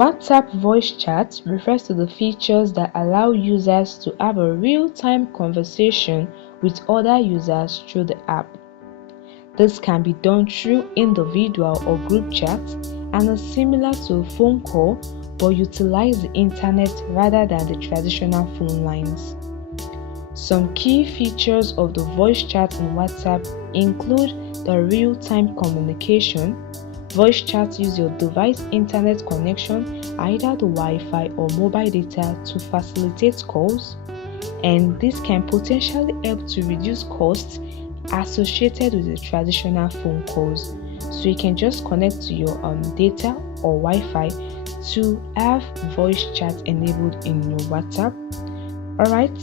WhatsApp voice chat refers to the features that allow users to have a real-time conversation with other users through the app. This can be done through individual or group chats and is similar to a phone call but utilize the internet rather than the traditional phone lines. Some key features of the voice chat in WhatsApp include the real-time communication. Voice chats use your device internet connection, either the Wi-Fi or mobile data, to facilitate calls, and this can potentially help to reduce costs associated with the traditional phone calls. So you can just connect to your data or Wi-Fi to have voice chat enabled in your WhatsApp. Alright,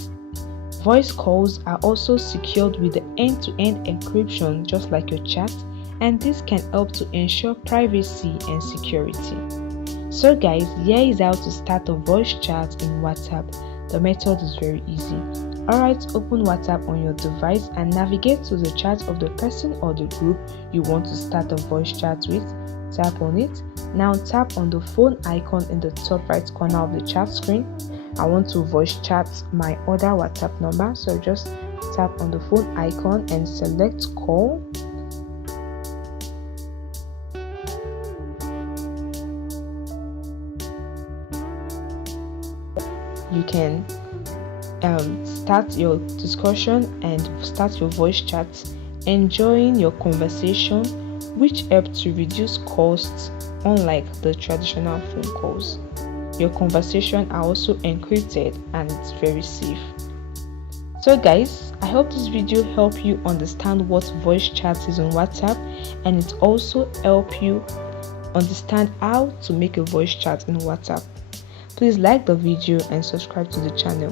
voice calls are also secured with the end-to-end encryption just like your chat, and this can help to ensure privacy and security. So guys, here is how to start a voice chat in WhatsApp. The method is very easy. Alright, open WhatsApp on your device and navigate to the chat of the person or the group you want to start a voice chat with. Tap on it. Now tap on the phone icon in the top right corner of the chat screen. I want to voice chat my other WhatsApp number, so just tap on the phone icon and select call. You can start your discussion and start your voice chat, enjoying your conversation, which helps to reduce costs unlike the traditional phone calls. Your conversation are also encrypted and it's very safe. So guys, I hope this video helped you understand what voice chat is on WhatsApp, and it also help you understand how to make a voice chat in WhatsApp. Please like the video and subscribe to the channel.